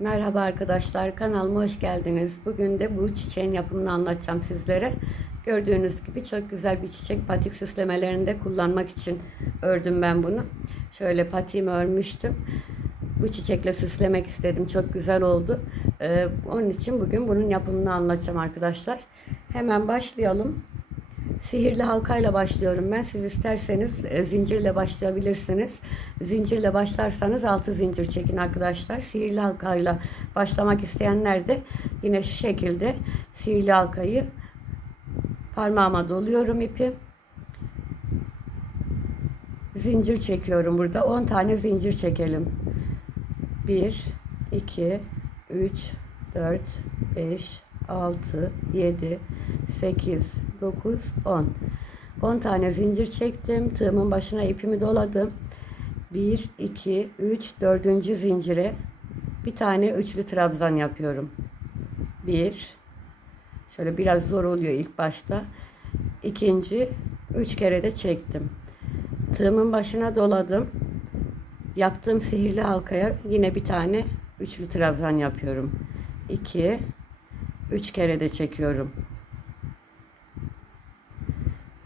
Merhaba arkadaşlar, kanalıma hoş geldiniz. Bugün de bu çiçeğin yapımını anlatacağım sizlere. Gördüğünüz gibi çok güzel bir çiçek patik süslemelerinde kullanmak için ördüm ben bunu. Şöyle patiğimi örmüştüm. Bu çiçekle süslemek istedim. Çok güzel oldu. Ee, onun için bugün bunun yapımını anlatacağım arkadaşlar. Hemen başlayalım. Sihirli halkayla başlıyorum ben. Siz isterseniz e, zincirle başlayabilirsiniz. Zincirle başlarsanız altı zincir çekin arkadaşlar. Sihirli halkayla başlamak isteyenler de yine şu şekilde sihirli halkayı parmağıma doluyorum ipi. Zincir çekiyorum burada. 10 tane zincir çekelim. 1 2 3 4 5 6 7 8 9 10 10 tane zincir çektim. Tığımın başına ipimi doladım. 1 2 3 4. zincire bir tane üçlü trabzan yapıyorum. 1 Şöyle biraz zor oluyor ilk başta. İkinci 3 kere de çektim. Tığımın başına doladım. Yaptığım sihirli halkaya yine bir tane üçlü trabzan yapıyorum. 2 3 kere de çekiyorum.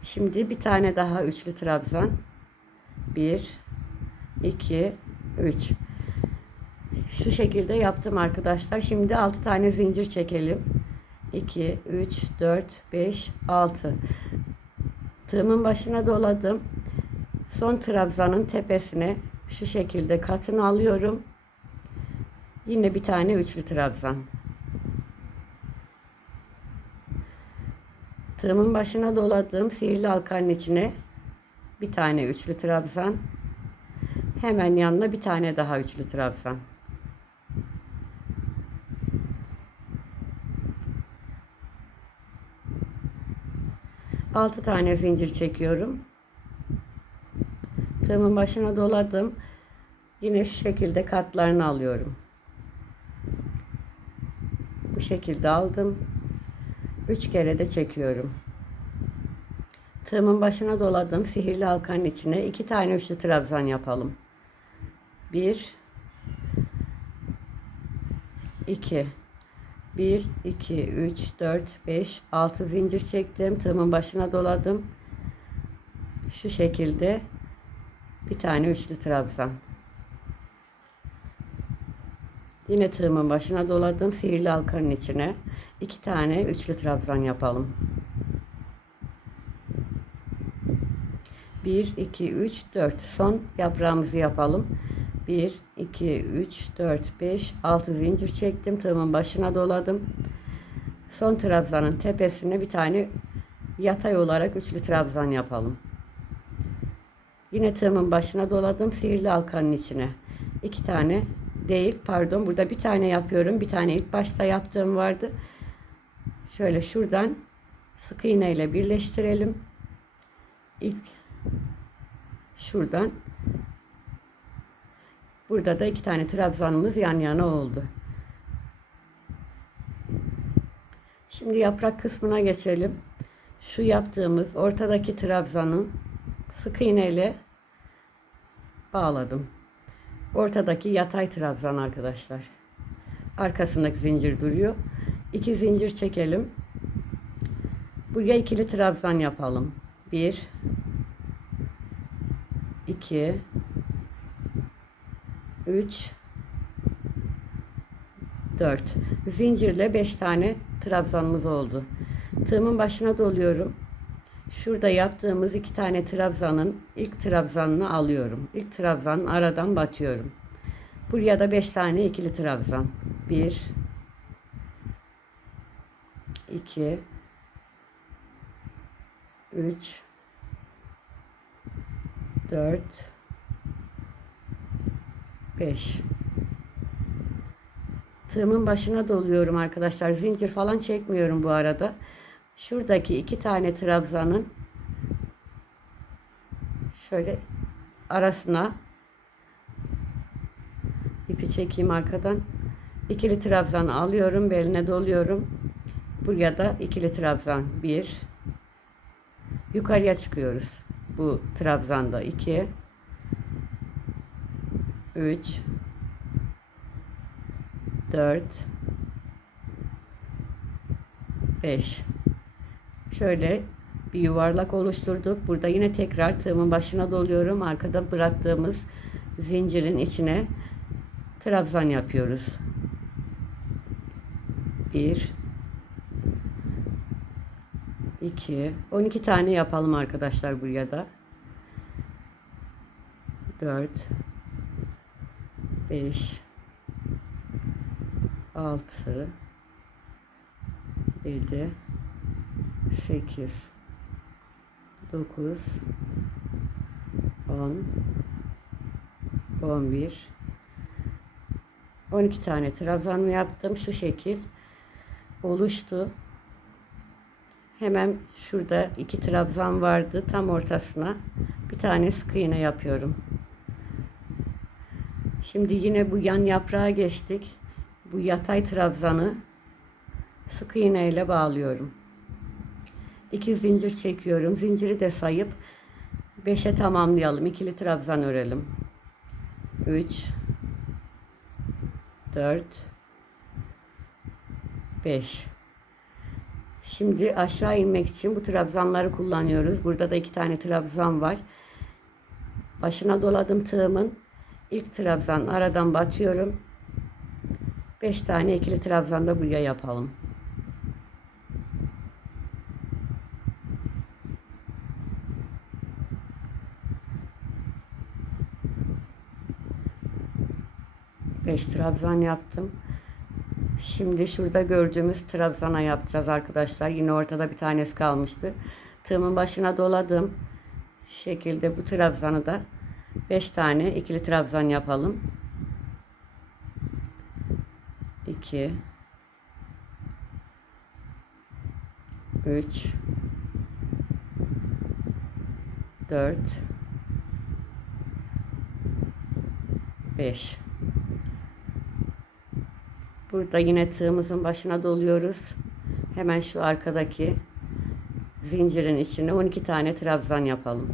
Şimdi bir tane daha üçlü trabzan. 1 2 3 Şu şekilde yaptım arkadaşlar. Şimdi 6 tane zincir çekelim. 2 3 4 5 6 Tığımın başına doladım. Son trabzanın tepesine şu şekilde katını alıyorum. Yine bir tane üçlü trabzan. Tığımın başına doladığım sihirli halkanın içine bir tane üçlü trabzan. Hemen yanına bir tane daha üçlü trabzan. Altı tane zincir çekiyorum. Tığımın başına doladım. Yine şu şekilde katlarını alıyorum. Bu şekilde aldım. 3 kere de çekiyorum. Tığımın başına doladım. Sihirli halkanın içine iki tane üçlü trabzan yapalım. 1 2 1 2 3 4 5 6 zincir çektim. Tığımın başına doladım. Şu şekilde bir tane üçlü trabzan. Yine tığımın başına doladım. Sihirli halkanın içine iki tane üçlü trabzan yapalım. 1 2 3 4 son yaprağımızı yapalım. 1 2 3 4 5 6 zincir çektim. Tığımın başına doladım. Son trabzanın tepesine bir tane yatay olarak üçlü trabzan yapalım. Yine tığımın başına doladım. Sihirli halkanın içine iki tane değil pardon burada bir tane yapıyorum. Bir tane ilk başta yaptığım vardı. Şöyle şuradan sık iğne ile birleştirelim. İlk şuradan burada da iki tane trabzanımız yan yana oldu. Şimdi yaprak kısmına geçelim. Şu yaptığımız ortadaki trabzanın sık iğne ile bağladım. Ortadaki yatay trabzan arkadaşlar. Arkasındaki zincir duruyor. İki zincir çekelim. Buraya ikili trabzan yapalım. Bir, iki, üç, dört. Zincirle beş tane trabzanımız oldu. Tığımın başına doluyorum. Şurada yaptığımız iki tane trabzanın ilk trabzanını alıyorum. İlk trabzanın aradan batıyorum. Buraya da beş tane ikili trabzan. Bir, iki, üç, dört, beş. Tığımın başına doluyorum arkadaşlar. Zincir falan çekmiyorum bu arada. Şuradaki iki tane trabzanın şöyle arasına ipi çekeyim arkadan. İkili trabzan alıyorum, beline doluyorum. Buraya da ikili trabzan. Bir. Yukarıya çıkıyoruz. Bu trabzanda iki. Üç. 4 5 Şöyle bir yuvarlak oluşturduk. Burada yine tekrar tığımın başına doluyorum. Arkada bıraktığımız zincirin içine trabzan yapıyoruz. 1 2 12 tane yapalım arkadaşlar buraya da. 4 5 6 7 8 9 10 11 12 tane trabzan yaptım. Şu şekil oluştu hemen şurada iki trabzan vardı tam ortasına bir tane sık iğne yapıyorum şimdi yine bu yan yaprağa geçtik bu yatay trabzanı sık iğne ile bağlıyorum 2 zincir çekiyorum. Zinciri de sayıp 5'e tamamlayalım. İkili trabzan örelim. 3 4 5 Şimdi aşağı inmek için bu trabzanları kullanıyoruz. Burada da iki tane trabzan var. Başına doladım tığımın. İlk trabzan aradan batıyorum. 5 tane ikili trabzan da buraya yapalım. Beş trabzan yaptım. Şimdi şurada gördüğümüz trabzana yapacağız arkadaşlar. Yine ortada bir tanesi kalmıştı. Tığımın başına doladım. Şu şekilde bu trabzanı da 5 tane ikili trabzan yapalım. 2 3 4 5 Burada yine tığımızın başına doluyoruz. Hemen şu arkadaki zincirin içine 12 tane trabzan yapalım.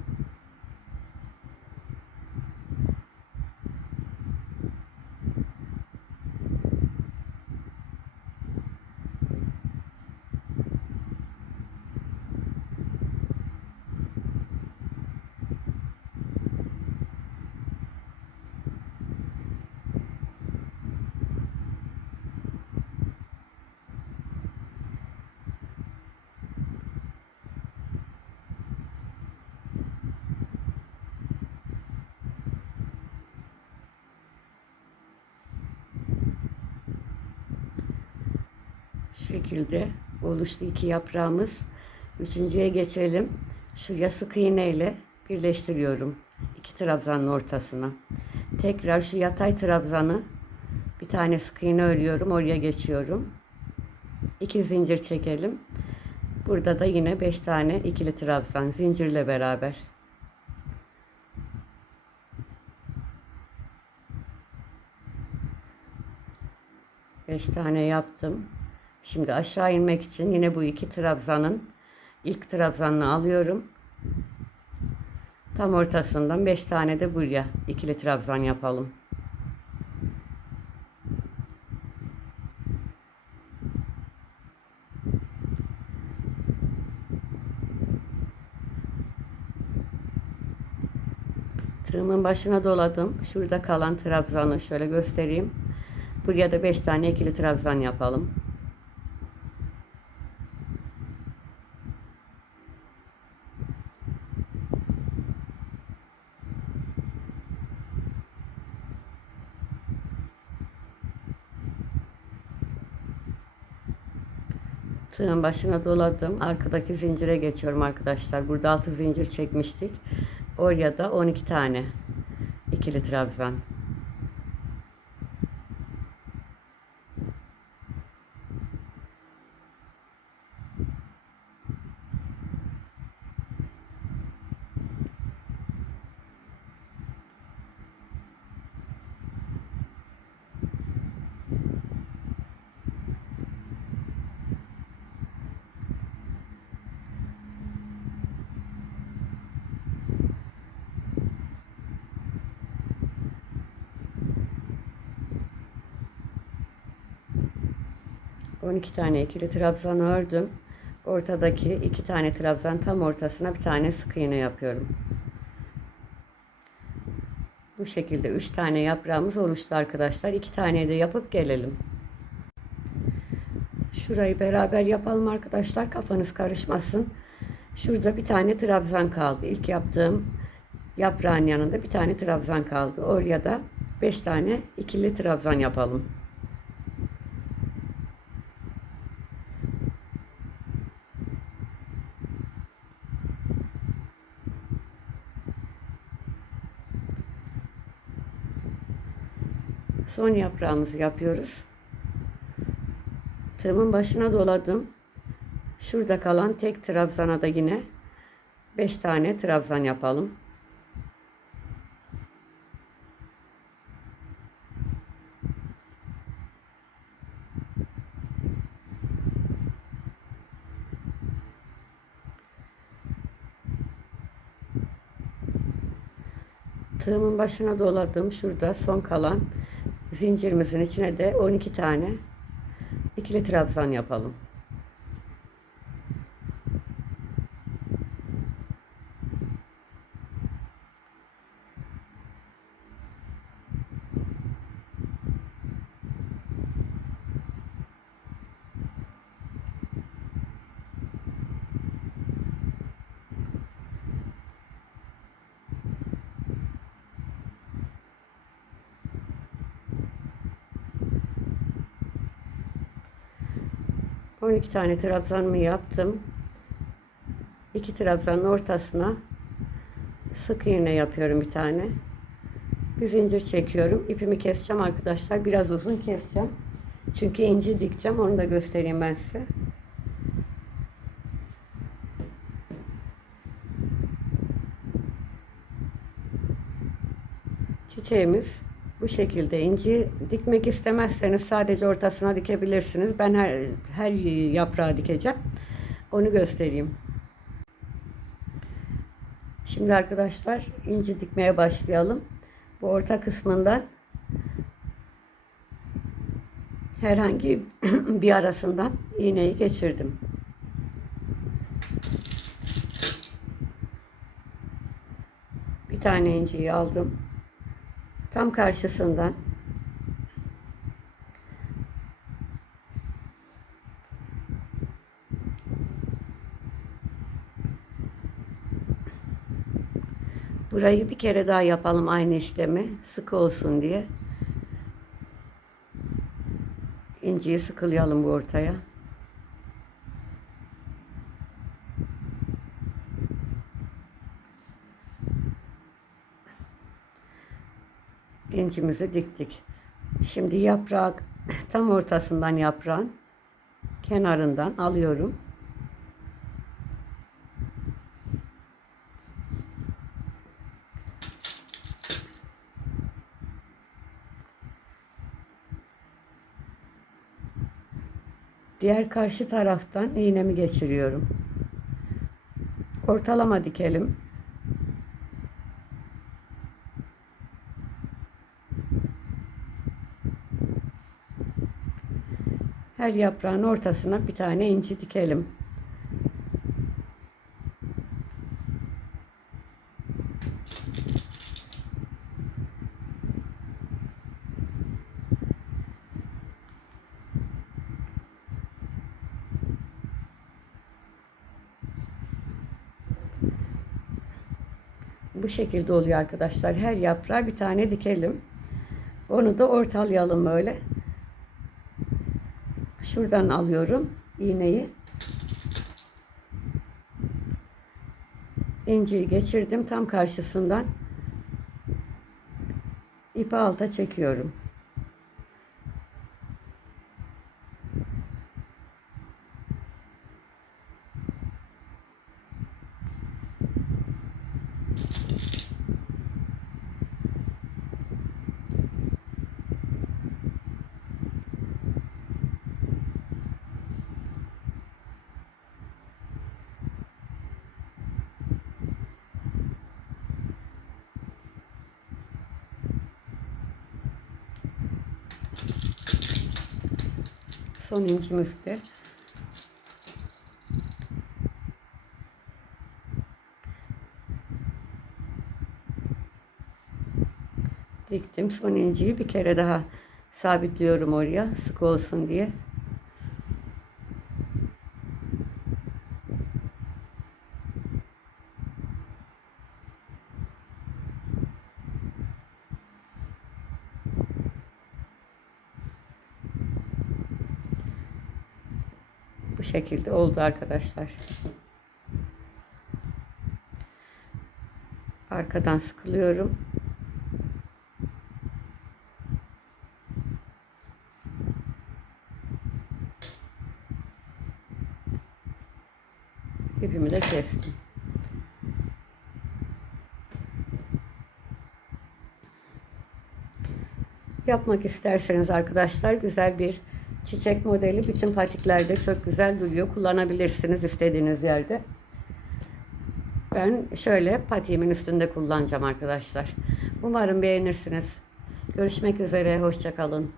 Şekilde oluştu iki yaprağımız. Üçüncüye geçelim. Şuraya sık iğne ile birleştiriyorum. iki trabzanın ortasına. Tekrar şu yatay trabzanı bir tane sık iğne örüyorum. Oraya geçiyorum. İki zincir çekelim. Burada da yine beş tane ikili trabzan zincirle beraber. Beş tane yaptım. Şimdi aşağı inmek için yine bu iki trabzanın ilk trabzanını alıyorum. Tam ortasından 5 tane de buraya ikili trabzan yapalım. Tığımın başına doladım. Şurada kalan trabzanı şöyle göstereyim. Buraya da 5 tane ikili trabzan yapalım. Tığın başına doladım. Arkadaki zincire geçiyorum arkadaşlar. Burada altı zincir çekmiştik. Oraya da 12 tane ikili trabzan. 12 tane ikili trabzan ördüm. Ortadaki iki tane trabzan tam ortasına bir tane sık iğne yapıyorum. Bu şekilde 3 tane yaprağımız oluştu arkadaşlar. 2 tane de yapıp gelelim. Şurayı beraber yapalım arkadaşlar. Kafanız karışmasın. Şurada bir tane trabzan kaldı. İlk yaptığım yaprağın yanında bir tane trabzan kaldı. Oraya da 5 tane ikili trabzan yapalım. Son yaprağımızı yapıyoruz. Tığımın başına doladım. Şurada kalan tek trabzana da yine 5 tane trabzan yapalım. Tığımın başına doladım. Şurada son kalan zincirimizin içine de 12 tane ikili trabzan yapalım. On iki tane trabzanımı yaptım. İki trabzanın ortasına sık iğne yapıyorum bir tane. Bir zincir çekiyorum. İpimi keseceğim arkadaşlar. Biraz uzun keseceğim. Çünkü inci dikeceğim. Onu da göstereyim ben size. Çiçeğimiz bu şekilde inci dikmek istemezseniz sadece ortasına dikebilirsiniz. Ben her, her yaprağı dikeceğim. Onu göstereyim. Şimdi arkadaşlar inci dikmeye başlayalım. Bu orta kısmından herhangi bir arasından iğneyi geçirdim. Bir tane inciyi aldım. Tam karşısından Burayı bir kere daha yapalım aynı işlemi sıkı olsun diye. İnciyi sıkılayalım bu ortaya. İncimizi diktik. Şimdi yaprak tam ortasından yaprağın kenarından alıyorum. Diğer karşı taraftan iğnemi geçiriyorum. Ortalama dikelim. Her yaprağın ortasına bir tane inci dikelim. Bu şekilde oluyor arkadaşlar. Her yaprağa bir tane dikelim. Onu da ortalayalım böyle. Şuradan alıyorum iğneyi. İnciyi geçirdim tam karşısından. ipi alta çekiyorum. Son incimizdi. Diktim. Son inciyi bir kere daha sabitliyorum oraya sık olsun diye. Şekilde oldu arkadaşlar. Arkadan sıkılıyorum. İpimi de kestim. Yapmak isterseniz arkadaşlar güzel bir çiçek modeli bütün patiklerde çok güzel duruyor. Kullanabilirsiniz istediğiniz yerde. Ben şöyle patiğimin üstünde kullanacağım arkadaşlar. Umarım beğenirsiniz. Görüşmek üzere. Hoşçakalın.